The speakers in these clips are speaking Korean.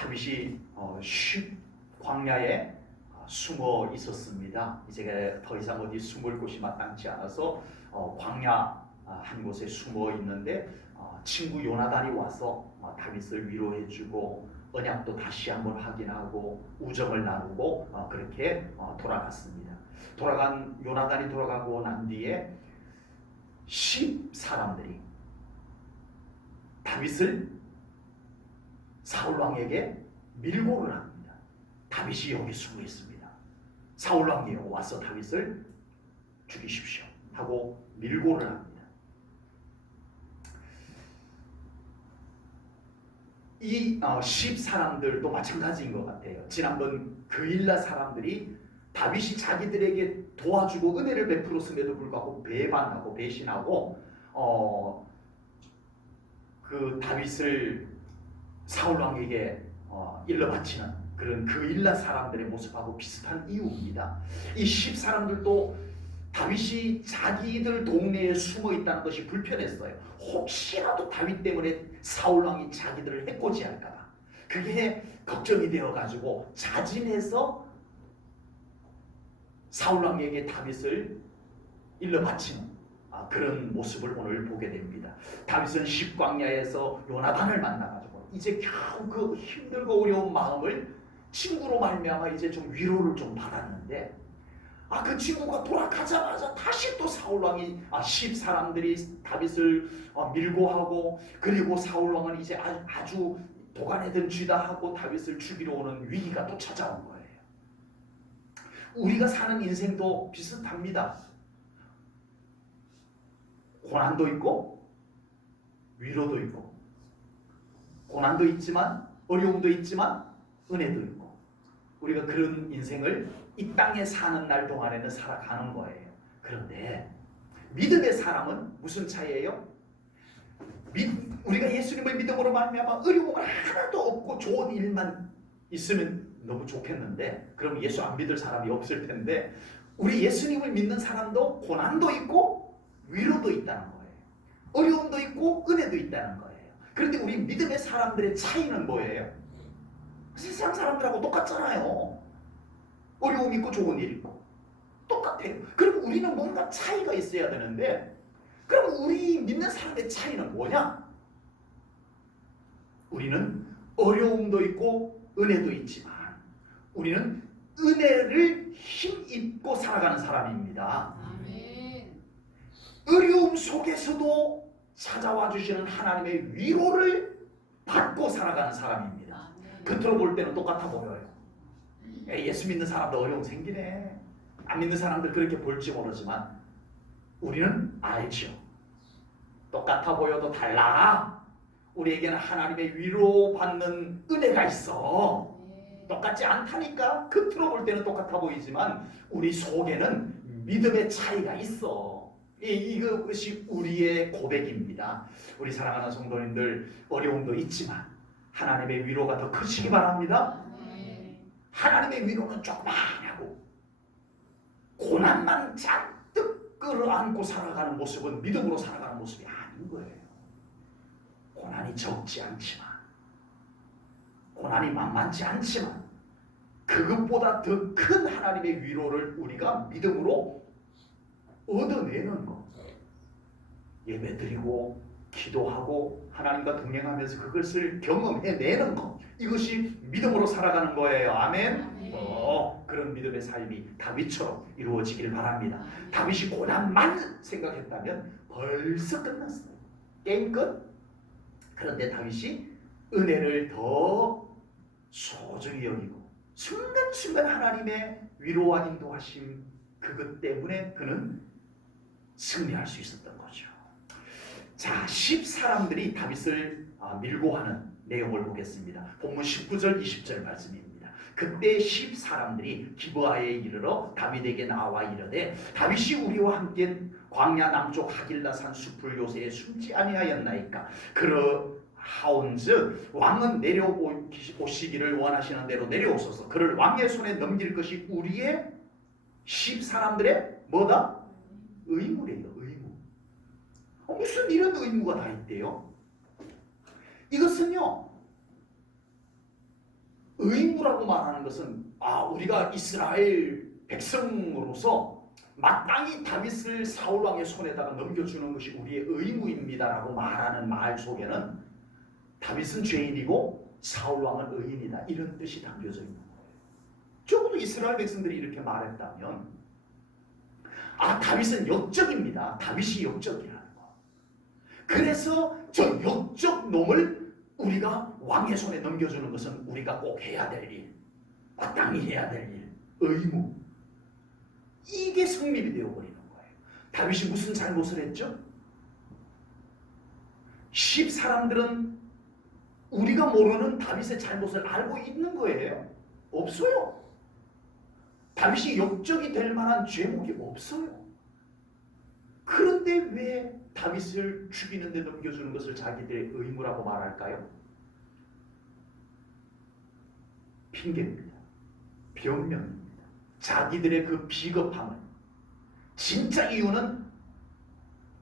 다윗이 광야에 숨어 있었습니다. 이제 더 이상 어디 숨을 곳이 마땅치 않아서 광야 한 곳에 숨어 있는데 친구 요나단이 와서 다윗을 위로해주고 언약도 다시 한번 확인하고 우정을 나누고 그렇게 돌아갔습니다. 요나단이 돌아가고 난 뒤에 10사람들이 다윗을 사울왕에게 밀고를 합니다. 다윗이 여기 숨어 있습니다. 사울왕이 와서 다윗을 죽이십시오 하고 밀고를 합니다. 이 10사람들도 마찬가지인 것 같아요. 지난번 그일라 사람들이 다윗이 자기들에게 도와주고 은혜를 베풀었음에도 불구하고 배반하고 배신하고 그 다윗을 사울왕에게 일러 바치는 그런 그일라 사람들의 모습하고 비슷한 이유입니다. 이 10사람들도 다윗이 자기들 동네에 숨어 있다는 것이 불편했어요. 혹시라도 다윗 때문에 사울왕이 자기들을 해코지할까봐 그게 걱정이 되어가지고 자진해서 사울왕에게 다윗을 일러 바치는 그런 모습을 오늘 보게 됩니다. 다윗은 십광야에서 요나단을 만나가지고 이제 겨우 그 힘들고 어려운 마음을 친구로 말미암아 이제 좀 위로를 좀 받았는데 그 친구가 돌아가자마자 다시 또 사울왕이 10사람들이 다윗을 밀고 하고 그리고 사울왕은 이제 아주 도간에든 쥐다 하고 다윗을 죽이러 오는 위기가 또 찾아온 거예요. 우리가 사는 인생도 비슷합니다. 고난도 있고 위로도 있고 고난도 있지만 어려움도 있지만 은혜도 있고 우리가 그런 인생을 이 땅에 사는 날 동안에는 살아가는 거예요. 그런데 믿음의 사람은 무슨 차이예요? 우리가 예수님을 믿음으로 말미암아 어려움을 하나도 없고 좋은 일만 있으면 너무 좋겠는데 그럼 예수 안 믿을 사람이 없을 텐데 우리 예수님을 믿는 사람도 고난도 있고 위로도 있다는 거예요. 어려움도 있고 은혜도 있다는 거예요. 그런데 우리 믿음의 사람들의 차이는 뭐예요? 세상 사람들하고 똑같잖아요. 어려움 있고 좋은 일 있고 똑같아요. 그럼 우리는 뭔가 차이가 있어야 되는데 그럼 우리 믿는 사람의 차이는 뭐냐? 우리는 어려움도 있고 은혜도 있지만 우리는 은혜를 힘입고 살아가는 사람입니다. 아멘. 어려움 속에서도 찾아와 주시는 하나님의 위로를 받고 살아가는 사람입니다. 겉으로 볼 때는 똑같아 보여요. 예수 믿는 사람도 어려움 생기네. 안 믿는 사람들 그렇게 볼지 모르지만 우리는 알죠. 똑같아 보여도 달라. 우리에게는 하나님의 위로받는 은혜가 있어. 똑같지 않다니까. 겉으로 볼 때는 똑같아 보이지만 우리 속에는 믿음의 차이가 있어. 이것이 우리의 고백입니다. 우리 사랑하는 성도님들 어려움도 있지만 하나님의 위로가 더 크시기 바랍니다. 하나님의 위로는 조그만하고 고난만 잔뜩 끌어안고 살아가는 모습은 믿음으로 살아가는 모습이 아닌 거예요. 고난이 적지 않지만 고난이 만만치 않지만 그것보다 더 큰 하나님의 위로를 우리가 믿음으로 얻어내는 것. 예배드리고 기도하고 하나님과 동행하면서 그것을 경험해내는 것. 이것이 믿음으로 살아가는 거예요. 아멘. 그런 믿음의 삶이 다윗처럼 이루어지길 바랍니다. 다윗이 고난만 생각했다면 벌써 끝났어요. 게임 끝. 그런데 다윗이 은혜를 더 소중히 여기고 순간순간 하나님의 위로와 인도하심 그것 때문에 그는 승리할 수 있었던 거죠. 자, 10사람들이 다윗을 밀고 하는 내용을 보겠습니다. 본문 19절 20절 말씀입니다. 그때 10사람들이 기브아에 이르러 다윗에게 나와 이르되 다윗이 우리와 함께 광야 남쪽 하길라산 숲을 요새에 숨지 아니하였나이까. 그러하온즉 왕은 내려오시기를 원하시는 대로 내려오소서. 그를 왕의 손에 넘길 것이 우리의 10사람들의 뭐다? 의무래요. 의무. 무슨 이런 의무가 다 있대요? 이것은요 의무라고 말하는 것은 우리가 이스라엘 백성으로서 마땅히 다윗을 사울 왕의 손에다가 넘겨주는 것이 우리의 의무입니다라고 말하는 말 속에는 다윗은 죄인이고 사울 왕은 의인이다 이런 뜻이 담겨져 있는 거예요. 적어도 이스라엘 백성들이 이렇게 말했다면 다윗은 역적입니다. 다윗이 역적이라는 거. 그래서 저 역적 놈을 우리가 왕의 손에 넘겨주는 것은 우리가 꼭 해야 될 일, 마땅히 해야 될 일, 의무. 이게 성립이 되어버리는 거예요. 다윗이 무슨 잘못을 했죠? 10 사람들은 우리가 모르는 다윗의 잘못을 알고 있는 거예요. 없어요. 다윗이 역적이 될 만한 죄목이 없어요. 그런데 왜 다윗을 죽이는 데 넘겨주는 것을 자기들의 의무라고 말할까요? 핑계입니다. 변명입니다. 자기들의 그 비겁함을, 진짜 이유는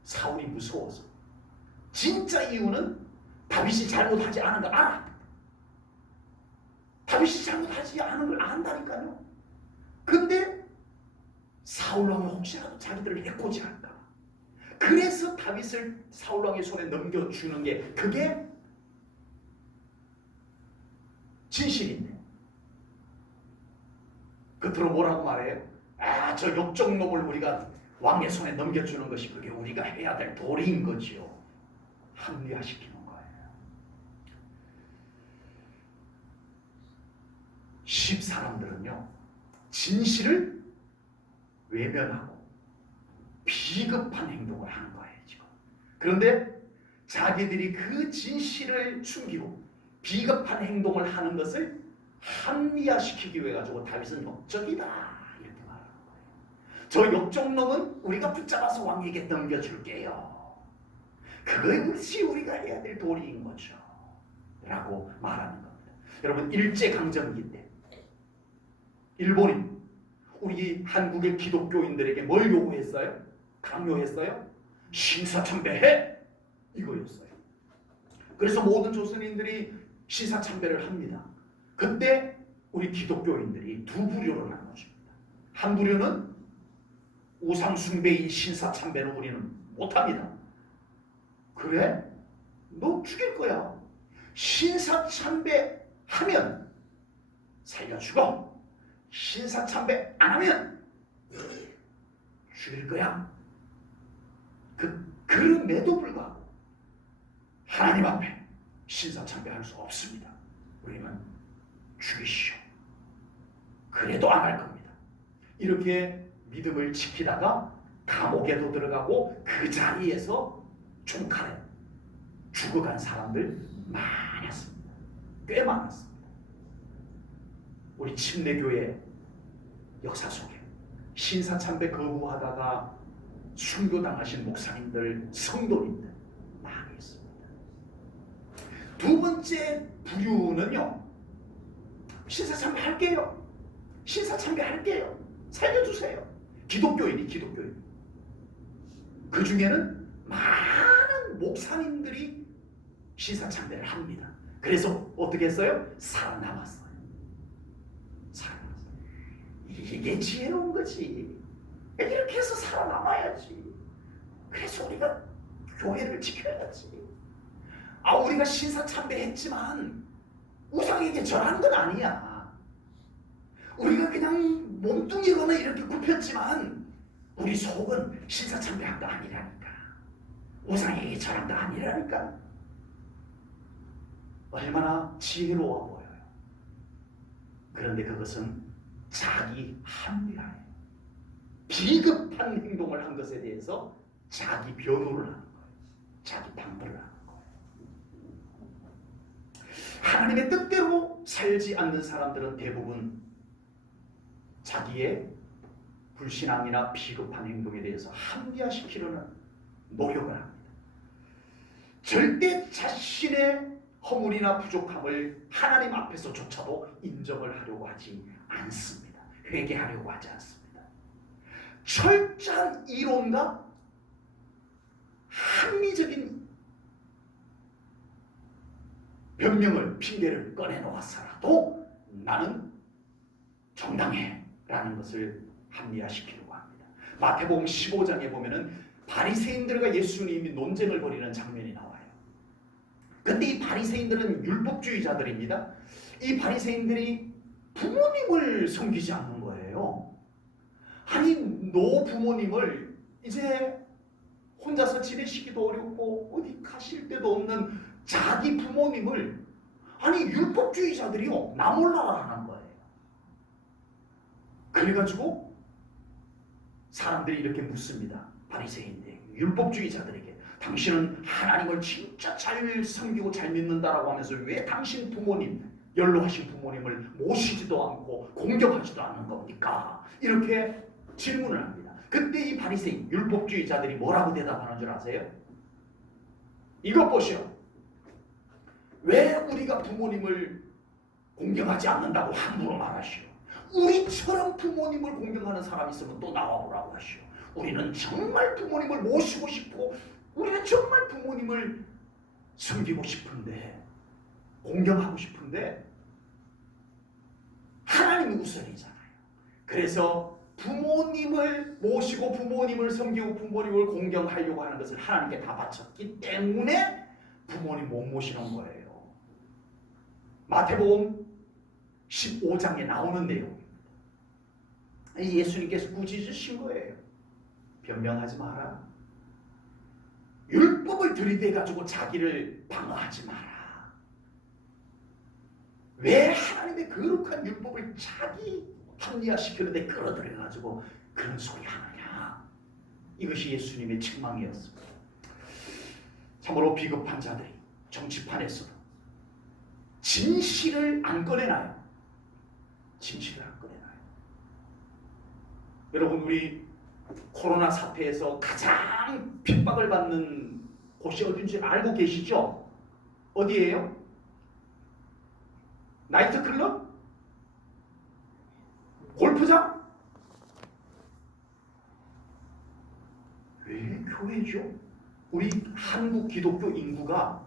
사울이 무서워서, 진짜 이유는 다윗이 잘못하지 않은 걸 알아. 다윗이 잘못하지 않은 걸 안다니까요. 근데 사울 왕이 혹시라도 자기들을 해코지 할까. 그래서 다윗을 사울 왕의 손에 넘겨주는 게 그게 진실인데. 겉으로 뭐라고 말해요? 저 역적놈을 우리가 왕의 손에 넘겨주는 것이 그게 우리가 해야 될 도리인 거지요. 합리화시키는 거예요. 10 사람들은요, 진실을 외면하고 비겁한 행동을 하는 거예요, 지금. 그런데 자기들이 그 진실을 숨기고 비겁한 행동을 하는 것을 합리화시키기 위해 가지고 다윗은 역적이다 이렇게 말하는 거예요. 저 역적놈은 우리가 붙잡아서 왕에게 넘겨줄게요. 그것이 우리가 해야 될 도리인 거죠 라고 말하는 겁니다. 여러분, 일제강점기 때 일본인 우리 한국의 기독교인들에게 뭘 요구했어요? 강요했어요? 신사참배해! 이거였어요. 그래서 모든 조선인들이 신사참배를 합니다. 그때 우리 기독교인들이 두 부류로 나눠집니다. 한 부류는 우상숭배인 신사참배는 우리는 못합니다. 그래? 너 죽일 거야. 신사참배 하면 살려주고 신사참배 안 하면 죽일 거야. 그럼에도 불구하고 하나님 앞에 신사참배할 수 없습니다. 우리는 죽이시오. 그래도 안 할 겁니다. 이렇게 믿음을 지키다가 감옥에도 들어가고 그 자리에서 총칼에 죽어간 사람들 많았습니다. 꽤 많았습니다. 우리 침례교회 역사 속에 신사참배 거부하다가 순교당하신 목사님들, 성도님들 많이 있습니다. 두 번째 부류는요, 신사참배 할게요. 신사참배 할게요. 살려주세요. 기독교인. 그 중에는 많은 목사님들이 신사참배를 합니다. 그래서 어떻게 했어요? 살아남았어요. 이게 지혜로운 거지. 이렇게 해서 살아남아야지. 그래서 우리가 교회를 지켜야지. 우리가 신사참배했지만 우상에게 절하는 건 아니야. 우리가 그냥 몸뚱이로는 이렇게 굽혔지만 우리 속은 신사참배한 거 아니라니까. 우상에게 절한 거 아니라니까. 얼마나 지혜로워 보여요. 그런데 그것은 자기 합리화예요. 비겁한 행동을 한 것에 대해서 자기 변호를 하는 거예요. 자기 방법을 하는 거예요. 하나님의 뜻대로 살지 않는 사람들은 대부분 자기의 불신앙이나 비겁한 행동에 대해서 합리화시키려는 노력을 합니다. 절대 자신의 허물이나 부족함을 하나님 앞에서조차도 인정을 하려고 하지 않습니다. 회개하려고 하지 않습니다. 철저한 이론과 합리적인 변명을, 핑계를 꺼내놓아서라도 나는 정당해 라는 것을 합리화시키려고 합니다. 마태복음 15장에 보면은 바리새인들과 예수님이 논쟁을 벌이는 장면이 나와요. 근데 이 바리새인들은 율법주의자들입니다. 이 바리새인들이 부모님을 섬기지 않는 거예요. 아니 너 부모님을 이제 혼자서 지내시기도 어렵고 어디 가실 데도 없는 자기 부모님을 아니 율법주의자들이요 나 몰라라 하는 거예요. 그래가지고 사람들이 이렇게 묻습니다. 바리새인들 율법주의자들에게 당신은 하나님을 진짜 잘 섬기고 잘 믿는다라고 하면서 왜 당신 부모님 연로하신 부모님을 모시지도 않고 공경하지도 않는 겁니까? 이렇게 질문을 합니다. 그때 이 바리새인 율법주의자들이 뭐라고 대답하는 줄 아세요? 이것 보시오. 왜 우리가 부모님을 공경하지 않는다고 함부로 말하시오? 우리처럼 부모님을 공경하는 사람이 있으면 또 나와보라고 하시오. 우리는 정말 부모님을 모시고 싶고 우리는 정말 부모님을 섬기고 싶은데 공경하고 싶은데 하나님이 우선이잖아요. 그래서 부모님을 모시고 부모님을 섬기고 부모님을 공경하려고 하는 것을 하나님께 다 바쳤기 때문에 부모님 못 모시는 거예요. 마태복음 15장에 나오는 내용입니다. 예수님께서 꾸짖으신 거예요. 변명하지 마라. 율법을 들이대가지고 자기를 방어하지 마라. 왜 하나님의 거룩한 율법을 자기 합리화시키는데 끌어들여가지고 그런 소리 하느냐. 이것이 예수님의 책망이었습니다. 참으로 비겁한 자들이 정치판에서도 진실을 안 꺼내놔요. 진실을 안 꺼내놔요. 여러분 우리 코로나 사태에서 가장 핍박을 받는 곳이 어딘지 알고 계시죠? 어디예요? 나이트클럽? 골프장? 왜 교회죠? 우리 한국 기독교 인구가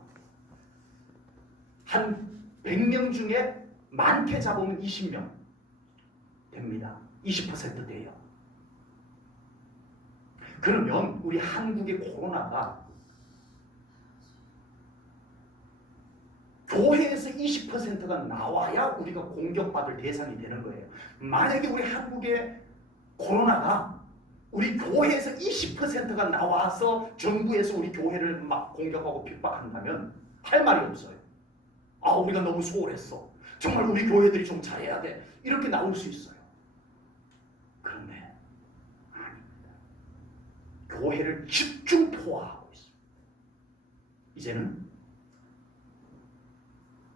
한 100명 중에 많게 잡으면 20명 됩니다. 20% 돼요. 그러면 우리 한국의 코로나가 교회에서 20%가 나와야 우리가 공격받을 대상이 되는 거예요. 만약에 우리 한국의 코로나가 우리 교회에서 20%가 나와서 정부에서 우리 교회를 막 공격하고 핍박한다면 할 말이 없어요. 아, 우리가 너무 소홀했어. 정말 우리 교회들이 좀 잘해야 돼. 이렇게 나올 수 있어요. 그런데 아닙니다. 교회를 집중 포화하고 있습니다. 이제는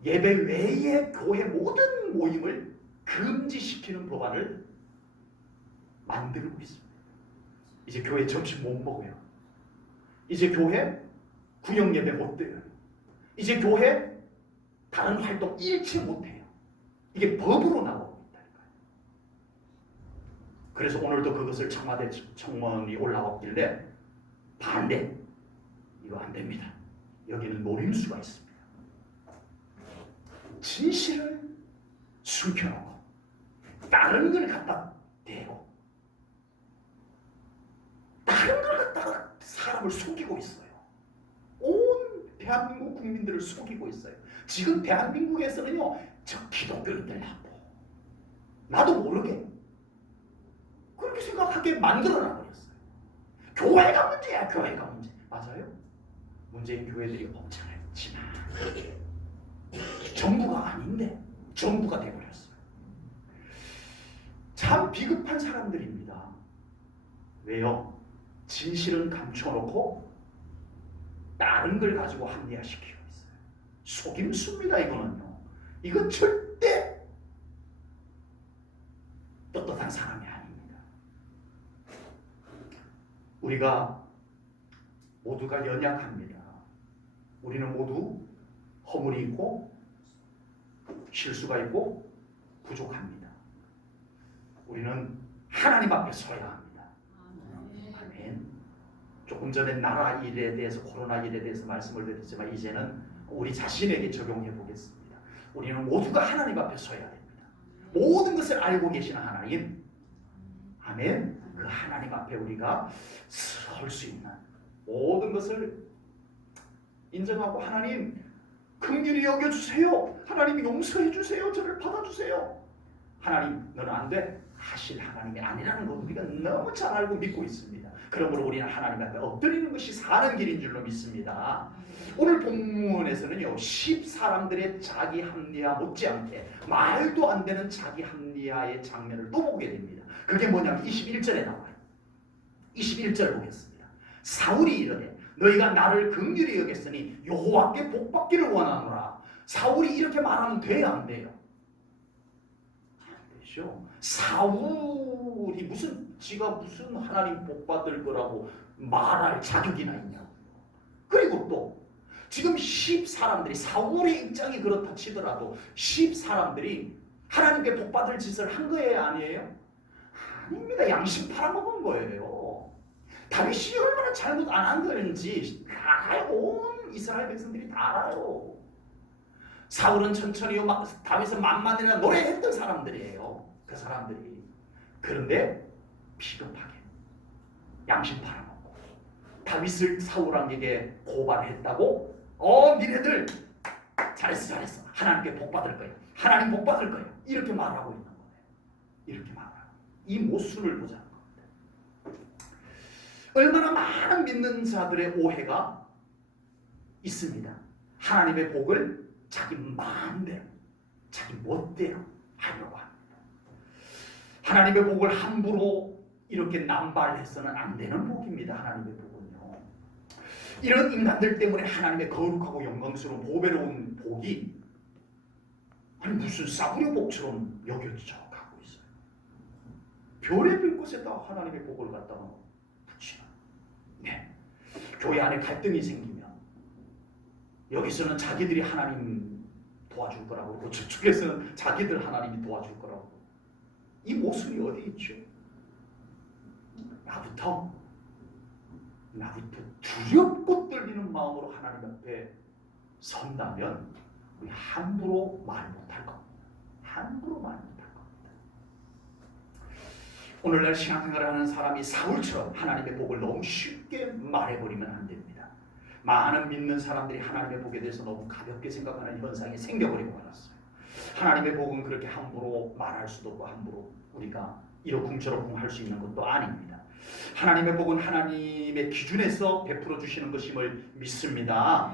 예배 외에 교회 모든 모임을 금지시키는 법안을 만들고 있습니다. 이제 교회 점심 못 먹어요. 이제 교회 구역 예배 못 드려요. 이제 교회 다른 활동 일체 못해요. 이게 법으로 나오고 있다니까요. 그래서 오늘도 그것을 청와대 청원이 올라왔길래 반대. 이거 안 됩니다. 여기는 노림수가 있습니다. 진실을 숨겨놓고 다른 걸 갖다 대고 다른 걸 갖다가 사람을 속이고 있어요. 온 대한민국 국민들을 속이고 있어요. 지금 대한민국에서는요, 저 기독교인들 나빠. 나도 모르게 그렇게 생각하게 만들어놔 버렸어요. 교회가 문제야, 교회가 문제. 맞아요? 문제인 교회들이 엄청 있지만 정부가 아닌데 정부가 되어버렸어요. 참 비겁한 사람들입니다. 왜요? 진실은 감춰놓고 다른 걸 가지고 합리화시키고 있어요. 속임수입니다. 이거는요. 이건 절대 떳떳한 사람이 아닙니다. 우리가 모두가 연약합니다. 우리는 모두 허물이 있고 실수가 있고 부족합니다. 우리는 하나님 앞에 서야 합니다. 아멘. 조금 전에 나라 일에 대해서 코로나 일에 대해서 말씀을 드렸지만 이제는 우리 자신에게 적용해 보겠습니다. 우리는 모두가 하나님 앞에 서야 됩니다. 모든 것을 알고 계시는 하나님. 아멘. 그 하나님 앞에 우리가 설 수 있는 모든 것을 인정하고 하나님 긍휼히 여겨주세요. 하나님 용서해 주세요. 저를 받아주세요. 하나님 너는 안 돼. 하실 하나님이 아니라는 것 우리가 너무 잘 알고 믿고 있습니다. 그러므로 우리는 하나님 앞에 엎드리는 것이 사는 길인 줄로 믿습니다. 오늘 본문에서는요 10사람들의 자기 합리화 못지않게 말도 안 되는 자기 합리화의 장면을 또 보게 됩니다. 그게 뭐냐면 21절에 나와요. 21절 보겠습니다. 사울이 이르되 너희가 나를 긍휼히 여겼으니 여호와께 복받기를 원하노라. 사울이 이렇게 말하면 돼요 안 돼요? 안 되죠. 사울이 무슨 지가 무슨 하나님 복받을 거라고 말할 자격이나 있냐고. 그리고 또 지금 10사람들이 사울의 입장이 그렇다 치더라도 10사람들이 하나님께 복받을 짓을 한 거예요 아니에요? 아닙니다. 양심 팔아먹은 거예요. 다윗이 얼마나 잘못 안 한 건지 다 온 이스라엘 백성들이 다 알아요. 사울은 천천히요 다윗은 만만이나 노래했던 사람들이에요. 그 사람들이. 그런데 비겁하게 양심 팔아먹고 다윗을 사울왕에게 고발했다고 니네들 잘했어 하나님께 복받을 거야. 하나님 복받을 거야. 이렇게 말하고 있는 거예요. 이렇게 말하고 이 모순을 보자는 겁니다. 얼마나 많은 믿는 자들의 오해가 있습니다. 하나님의 복을 자기 마음대로 자기 멋대로 하려고 합니다. 하나님의 복을 함부로 이렇게 남발해서는 안 되는 복입니다. 하나님의 복은요. 이런 인간들 때문에 하나님의 거룩하고 영광스러운 보배로운 복이 아니 무슨 싸구려 복처럼 여겨져 가고 있어요. 별의별 곳에다 하나님의 복을 갖다가 붙이는. 네. 교회 안에 갈등이 생기면 여기서는 자기들이 하나님 도와줄 거라고 그러고 저쪽에서는 자기들 하나님이 도와줄 거라고. 이 모순이 어디 있죠? 나부터 두렵고 떨리는 마음으로 하나님 앞에 선다면 우리 함부로 말 못할 겁니다. 함부로 말 못할 겁니다. 오늘날 신앙생활을 하는 사람이 사울처럼 하나님의 복을 너무 쉽게 말해버리면 안 됩니다. 많은 믿는 사람들이 하나님의 복에 대해서 너무 가볍게 생각하는 현상이 생겨버리고 말았어요. 하나님의 복은 그렇게 함부로 말할 수도 없고 함부로 우리가 이러쿵저러쿵 할 수 있는 것도 아닙니다. 하나님의 복은 하나님의 기준에서 베풀어 주시는 것임을 믿습니다.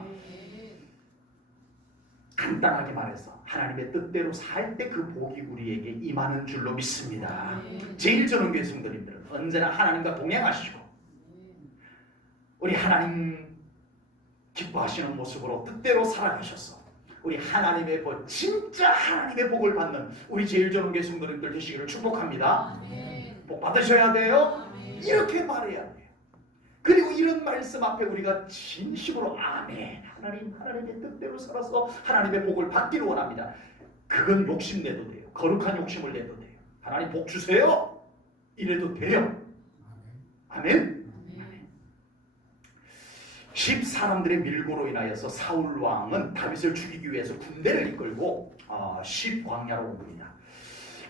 간단하게 말해서 하나님의 뜻대로 살 때 그 복이 우리에게 임하는 줄로 믿습니다. 제1전원교회 성도님들은 언제나 하나님과 동행하시고 우리 하나님 기뻐하시는 모습으로 뜻대로 살아가셔서 우리 하나님의 복, 진짜 하나님의 복을 받는 우리 제1전원교회 성도님들 되시기를 축복합니다. 복 받으셔야 돼요. 이렇게 말해야 돼요. 그리고 이런 말씀 앞에 우리가 진심으로 아멘, 하나님의 뜻대로 살아서 하나님의 복을 받기를 원합니다. 그건 욕심내도 돼요. 거룩한 욕심을 내도 돼요. 하나님 복 주세요. 이래도 돼요. 아멘. 10사람들의 밀고로 인하여서 사울왕은 다윗을 죽이기 위해서 군대를 이끌고 10광야로 옵니다.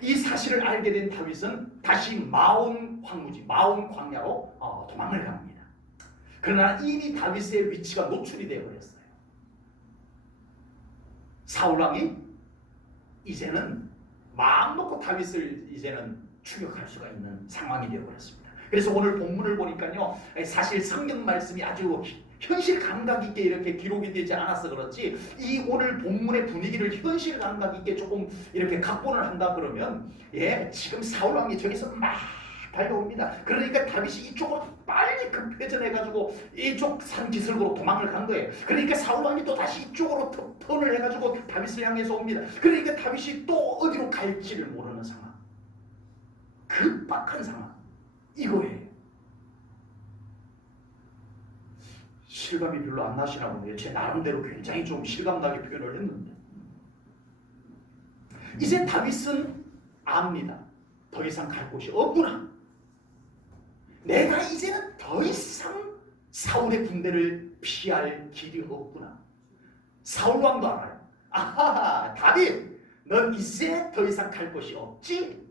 이 사실을 알게 된 다윗은 다시 마온 광야로 도망을 갑니다. 그러나 이미 다윗의 위치가 노출이 되어버렸어요. 사울왕이 이제는 마음 놓고 다윗을 이제는 추격할 수가 있는 상황이 되어버렸습니다. 그래서 오늘 본문을 보니까요, 사실 성경 말씀이 아주 현실 감각 있게 이렇게 기록이 되지 않아서 그렇지, 이 오늘 본문의 분위기를 현실 감각 있게 조금 이렇게 각본을 한다 그러면, 지금 사울왕이 저기서 막 달려옵니다. 그러니까 다윗이 이쪽으로 빨리 급회전해가지고 이쪽 산 기슭으로 도망을 간 거예요. 그러니까 사울왕이 또 다시 이쪽으로 턴을 해가지고 다윗을 향해서 옵니다. 그러니까 다윗이 또 어디로 갈지를 모르는 상황, 급박한 상황, 이거예요. 실감이 별로 안 나시나 보네요. 제 나름대로 굉장히 좀 실감나게 표현을 했는데, 이제 다윗은 압니다. 더 이상 갈 곳이 없구나. 내가 이제는 더 이상 사울의 군대를 피할 길이 없구나. 사울왕도 알아요. 아하하, 다윗, 넌 이제 더 이상 갈 곳이 없지?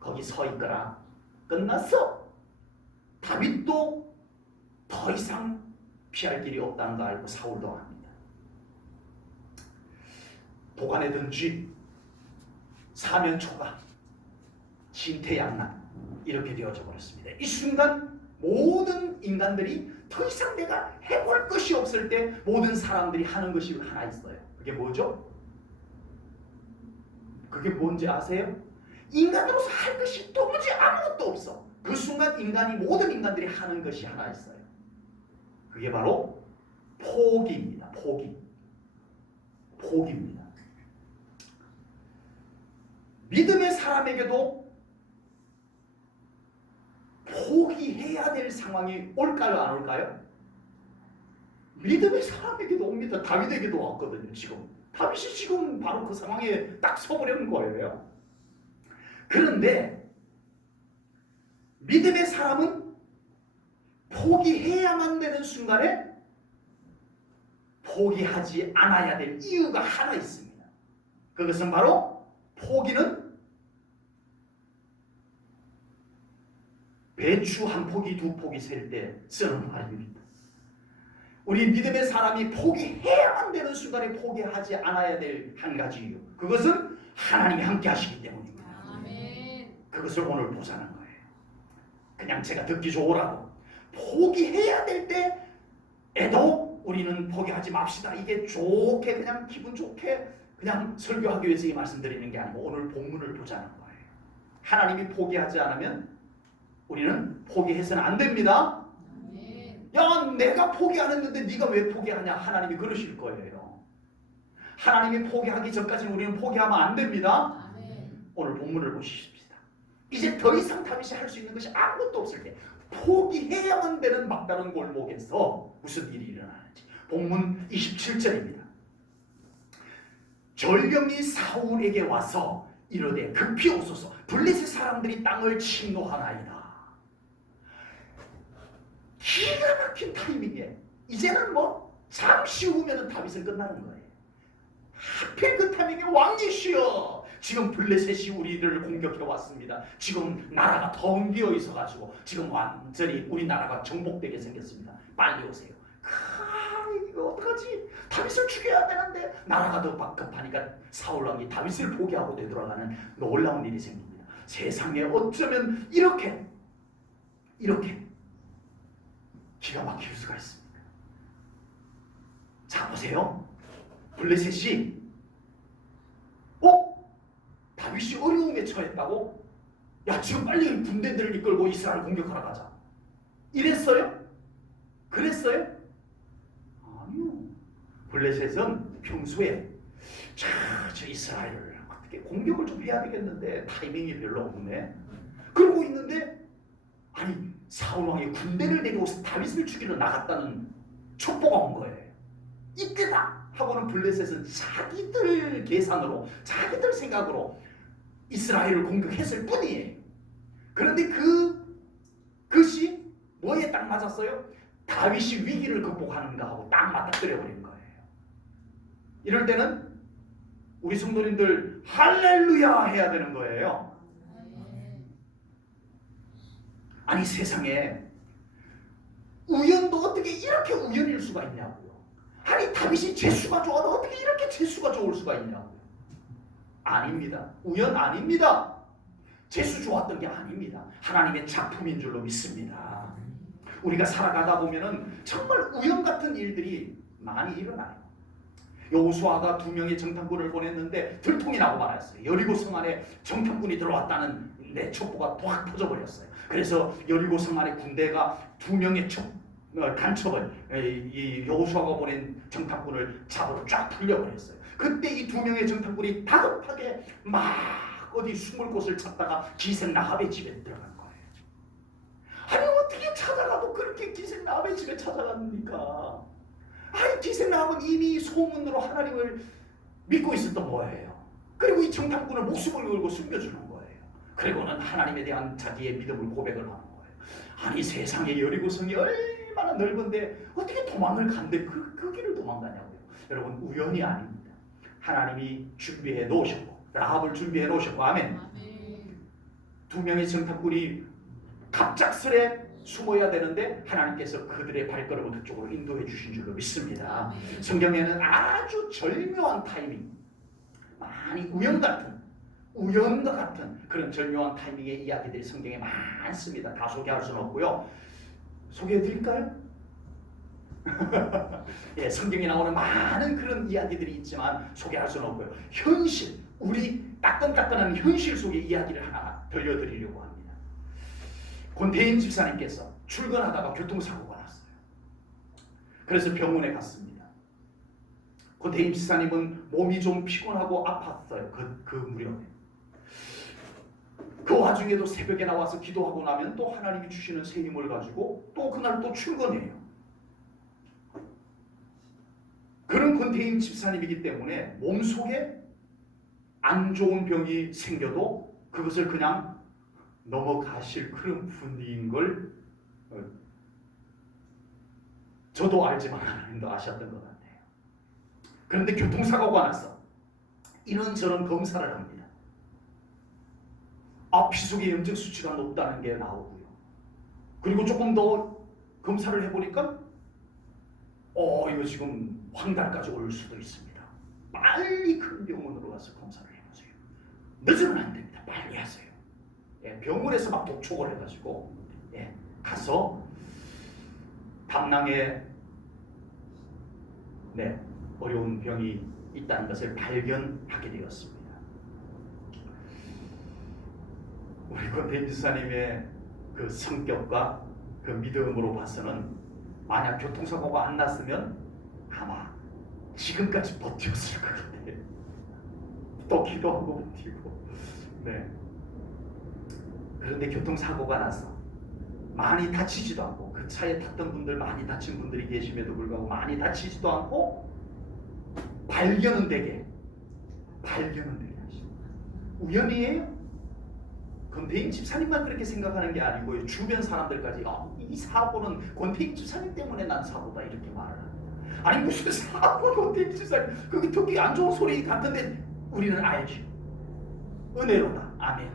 거기 서 있거라. 끝났어. 다윗도 더 이상 피할 길이 없다는 거 알고 사울도 합니다. 도간에 든 쥐, 사면 초가, 진퇴양난 이렇게 되어져 버렸습니다. 이 순간 모든 인간들이 더 이상 내가 해볼 것이 없을 때 모든 사람들이 하는 것이 하나 있어요. 그게 뭐죠? 그게 뭔지 아세요? 인간으로서 할 것이 도무지 아무것도 없어. 그 순간 모든 인간들이 하는 것이 하나 있어요. 그게 바로 포기입니다. 포기입니다. 믿음의 사람에게도 포기해야 될 상황이 올까요? 안 올까요? 믿음의 사람에게도 옵니다. 다윗에게도 왔거든요. 다윗이 지금 바로 그 상황에 딱 서버린 거예요. 그런데 믿음의 사람은 포기해야만 되는 순간에 포기하지 않아야 될 이유가 하나 있습니다. 그것은 바로 포기는 배추 한 포기 두 포기 셀 때 쓰는 말입니다. 우리 믿음의 사람이 포기해야만 되는 순간에 포기하지 않아야 될 한 가지 이유, 그것은 하나님이 함께 하시기 때문입니다. 아멘. 그것을 오늘 보자는 거예요. 그냥 제가 듣기 좋으라고 포기해야 될 때에도 우리는 포기하지 맙시다. 이게 좋게 그냥 기분 좋게 그냥 설교하기 위해서 이 말씀드리는 게 아니고 오늘 본문을 보자는 거예요. 하나님이 포기하지 않으면 우리는 포기해서는 안 됩니다. 야, 내가 포기 안 했는데 네가 왜 포기하냐? 하나님이 그러실 거예요. 하나님이 포기하기 전까지는 우리는 포기하면 안 됩니다. 오늘 본문을 보십시다. 이제 더 이상 다윗이 할 수 있는 것이 아무것도 없을 때 포기해야만 되는 막다른 골목에서 무슨 일이 일어나는지 본문 27절입니다. 전령이 사울에게 와서 이르되 급히 오소서 블레셋 사람들이 땅을 침노하나이다. 기가 막힌 타이밍에 이제는 잠시 후면 다윗은 끝나는 거예요. 하필 그 타이밍에 왕이시여, 지금 블레셋이 우리를 공격해 왔습니다. 지금 나라가 덩비어 있어가지고 지금 완전히 우리 나라가 정복되게 생겼습니다. 빨리 오세요. 이거 어떡하지? 다윗을 죽여야 되는데 나라가 더 급하니까 사울왕이 다윗을 포기하고 되돌아가는 놀라운 일이 생깁니다. 세상에 어쩌면 이렇게 기가 막힐 수가 있습니까? 자, 보세요. 블레셋이 다윗이 어려움에 처했다고? 야, 지금 빨리 군대들을 이끌고 이스라엘 공격하러 가자. 이랬어요? 그랬어요? 아니요. 블레셋은 평소에 저 이스라엘을 어떻게 공격을 좀 해야 되겠는데 타이밍이 별로 없네. 그러고 있는데 사울왕이 군대를 내려오서 다윗을 죽이러 나갔다는 첩보가 온 거예요. 이때다 하고는 블레셋은 자기들 계산으로 자기들 생각으로 이스라엘을 공격했을 뿐이에요. 그런데 그것이 뭐에 딱 맞았어요? 다윗이 위기를 극복하는가 하고 딱 맞닥뜨려버린 거예요. 이럴 때는 우리 성도님들 할렐루야 해야 되는 거예요. 아니, 세상에 우연도 어떻게 이렇게 우연일 수가 있냐고요. 아니, 다윗이 재수가 좋아도 어떻게 이렇게 재수가 좋을 수가 있냐고요. 아닙니다. 우연 아닙니다. 재수 좋았던 게 아닙니다. 하나님의 작품인 줄로 믿습니다. 우리가 살아가다 보면은 정말 우연 같은 일들이 많이 일어나요. 여호수아가 2명의 정탐꾼을 보냈는데 들통이 나고 말았어요. 여리고 성 안에 정탐꾼이 들어왔다는 첩보가 확 퍼져버렸어요. 그래서 여리고 성 안에 군대가 2명의 간첩을 이 여호수아가 보낸 정탐꾼을 잡으러 쫙 풀려버렸어요. 그때 이 2명의 정탐꾼이 다급하게 막 어디 숨을 곳을 찾다가 기생 라합의 집에 들어간 거예요. 아니, 어떻게 찾아가도 그렇게 기생 라합의 집에 찾아갑니까? 아니, 기생 라합은 이미 소문으로 하나님을 믿고 있었던 거예요. 그리고 이 정탐꾼은 목숨을 걸고 숨겨주는 거예요. 그리고는 하나님에 대한 자기의 믿음을 고백을 하는 거예요. 아니, 세상에 여리고성이 얼마나 넓은데 어떻게 도망을 간대 그 길을 도망가냐고요. 여러분, 우연이 아닙니다. 하나님이 준비해 놓으셨고 라합을 준비해 놓으셨고 아멘. 두 명의 정탐꾼이 갑작스레 숨어야 되는데 하나님께서 그들의 발걸음을 그쪽으로 인도해 주신 줄로 믿습니다. 성경에는 아주 절묘한 타이밍, 많이 우연과 같은 그런 절묘한 타이밍의 이야기들이 성경에 많습니다. 다 소개할 수는 없고요. 소개해 드릴까요? 예, 성경에 나오는 많은 그런 이야기들이 있지만 소개할 수는 없고요. 현실, 우리 따끈따끈한 현실 속의 이야기를 하나 들려드리려고 합니다. 권태인 집사님께서 출근하다가 교통사고가 났어요. 그래서 병원에 갔습니다. 권태인 집사님은 몸이 좀 피곤하고 아팠어요. 그 무렵에. 그 와중에도 새벽에 나와서 기도하고 나면 또 하나님이 주시는 새 힘을 가지고 또 그날 또 출근해요. 그런 권태인 집사님이기 때문에 몸속에 안 좋은 병이 생겨도 그것을 그냥 넘어가실 그런 분인 걸 저도 알지만 하나님도 아셨던 것 같아요. 그런데 교통사고가 나서 이런저런 검사를 합니다. 피 속의 염증 수치가 높다는 게 나오고요. 그리고 조금 더 검사를 해보니까 이거 지금 황달까지 올 수도 있습니다. 빨리 큰 병원으로 가서 검사를 해보세요. 늦으면 안 됩니다. 빨리 하세요. 예, 병원에서 막 독촉을 해가지고 가서 담낭에 어려운 병이 있다는 것을 발견하게 되었습니다. 우리 권태인 집사님의 그 성격과 그 믿음으로 봐서는 만약 교통사고가 안 났으면 아마 지금까지 버텼을 것 같아요. 또 기도하고 버티고. 그런데 교통사고가 나서 많이 다치지도 않고 그 차에 탔던 분들 많이 다친 분들이 계심에도 불구하고 많이 다치지도 않고 발견은 되게 하십니다. 우연이에요? 권태인 집사님만 그렇게 생각하는 게 아니고요. 주변 사람들까지 이 사고는 권태인 집사님 때문에 난 사고다 이렇게 말을 합니다. 아니 무슨 사고 권태인 집사님 그게 듣기 안 좋은 소리 같은데 우리는 알죠. 은혜로다. 아멘.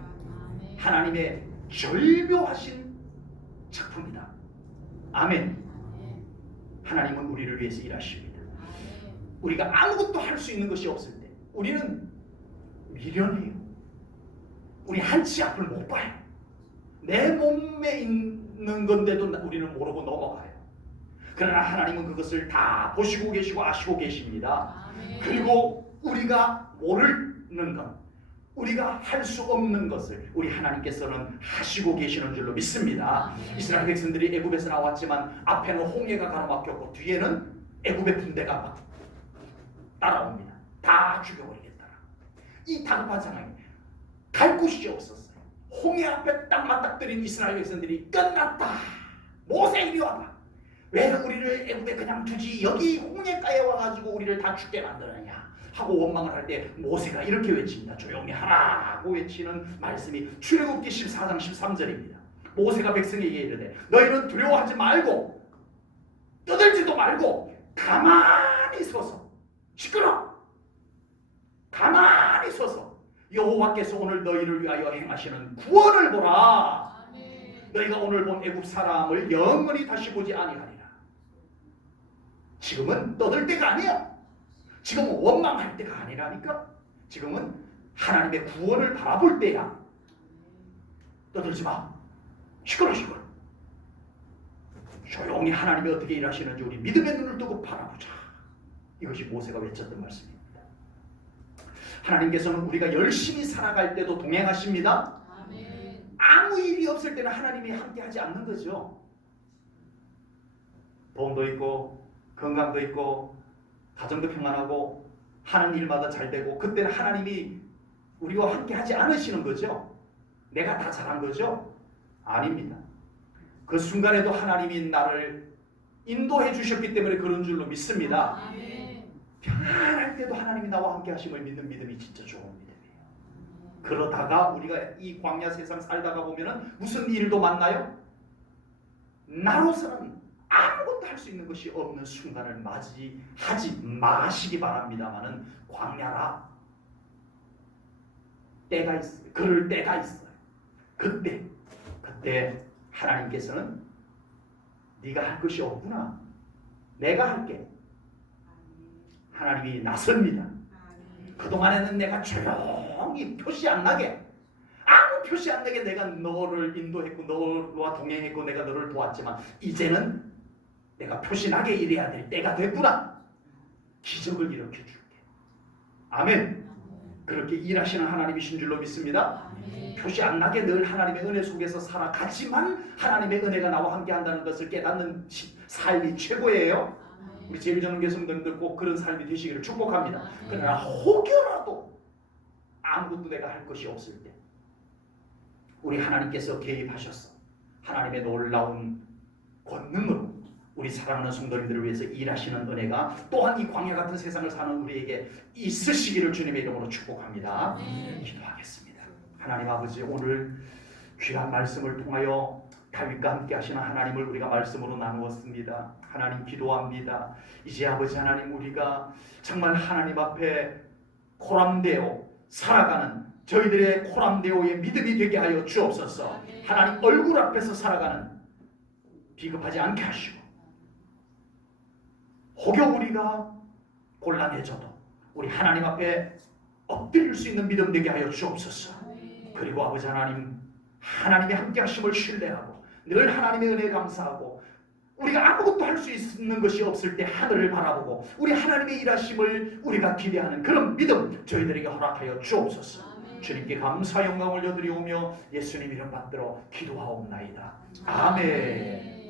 하나님의 절묘하신 작품이다. 아멘. 하나님은 우리를 위해서 일하십니다. 우리가 아무것도 할 수 있는 것이 없을 때 우리는 미련해요. 우리 한치 앞을 못 봐요. 내 몸에 있는 건데도 우리는 모르고 넘어가요. 그러나 하나님은 그것을 다 보시고 계시고 아시고 계십니다. 그리고 우리가 모르는 것, 우리가 할 수 없는 것을 우리 하나님께서는 하시고 계시는 줄로 믿습니다. 이스라엘 백성들이 애굽에서 나왔지만 앞에는 홍해가 가로막혔고 뒤에는 애굽의 군대가 막 따라옵니다. 다 죽여버리겠다. 이 다급한 상황이 갈 곳이 없었어요. 홍해 앞에 딱 맞닥뜨린 이스라엘 백성들이 끝났다. 모세 이리 와봐. 왜 우리를 애굽에 그냥 두지 여기 홍해가에 와가지고 우리를 다 죽게 만드느냐 하고 원망을 할 때 모세가 이렇게 외칩니다. 조용히 하라고 외치는 말씀이 출애굽기 14장 13절입니다. 모세가 백성에게 이르되 너희는 두려워하지 말고 떠들지도 말고 가만히 서서 시끄러 가만히 서서 여호와께서 오늘 너희를 위하여 행하시는 구원을 보라. 너희가 오늘 본 애굽 사람을 영원히 다시 보지 아니하리라. 지금은 떠들 때가 아니야. 지금은 원망할 때가 아니라니까. 지금은 하나님의 구원을 바라볼 때야. 떠들지 마. 시끄러. 조용히 하나님이 어떻게 일하시는지 우리 믿음의 눈을 뜨고 바라보자. 이것이 모세가 외쳤던 말씀입니다. 하나님께서는 우리가 열심히 살아갈 때도 동행하십니다. 아멘. 아무 일이 없을 때는 하나님이 함께하지 않는 거죠. 돈도 있고 건강도 있고 가정도 평안하고 하는 일마다 잘 되고 그때는 하나님이 우리와 함께하지 않으시는 거죠. 내가 다 잘한 거죠? 아닙니다. 그 순간에도 하나님이 나를 인도해 주셨기 때문에 그런 줄로 믿습니다. 아멘. 평안할 때도 하나님이 나와 함께 하심을 믿는 믿음이 진짜 좋은 믿음이에요. 그러다가 우리가 이 광야 세상 살다가 보면은 무슨 일도 만나요? 나로서는 아무것도 할 수 있는 것이 없는 순간을 맞이하지 마시기 바랍니다마는 광야라 때가 있어요. 그럴 때가 있어요. 그때 하나님께서는 네가 할 것이 없구나. 내가 할게. 하나님이 나섭니다. 그동안에는 내가 조용히 표시 안 나게, 아무 표시 안 나게 내가 너를 인도했고 너와 동행했고 내가 너를 도왔지만 이제는 내가 표시 나게 일해야 될 때가 됐구나. 기적을 일으켜 줄게. 아멘. 그렇게 일하시는 하나님이신 줄로 믿습니다. 표시 안 나게 늘 하나님의 은혜 속에서 살아가지만 하나님의 은혜가 나와 함께 한다는 것을 깨닫는 삶이 최고예요. 우리 제비전능교 성도님들 꼭 그런 삶이 되시기를 축복합니다. 그러나 혹여라도 아무것도 내가 할 것이 없을 때 우리 하나님께서 개입하셔서 하나님의 놀라운 권능으로 우리 사랑하는 성도님들을 위해서 일하시는 은혜가 또한 이 광야 같은 세상을 사는 우리에게 있으시기를 주님의 이름으로 축복합니다. 기도하겠습니다. 하나님 아버지, 오늘 귀한 말씀을 통하여 다윗과 함께 하시는 하나님을 우리가 말씀으로 나누었습니다. 하나님 기도합니다. 이제 아버지 하나님, 우리가 정말 하나님 앞에 코람데오 살아가는 저희들의 코람데오의 믿음이 되게 하여 주옵소서. 하나님 얼굴 앞에서 살아가는 비겁하지 않게 하시고, 혹여 우리가 곤란해져도 우리 하나님 앞에 엎드릴 수 있는 믿음 되게 하여 주옵소서. 그리고 아버지 하나님, 하나님의 함께 하심을 신뢰하고 늘 하나님의 은혜에 감사하고 우리가 아무것도 할 수 있는 것이 없을 때 하늘을 바라보고 우리 하나님의 일하심을 우리가 기대하는 그런 믿음 저희들에게 허락하여 주옵소서. 주님께 감사 영광을 올려드리오며 예수님 이름 받들어 기도하옵나이다. 아멘.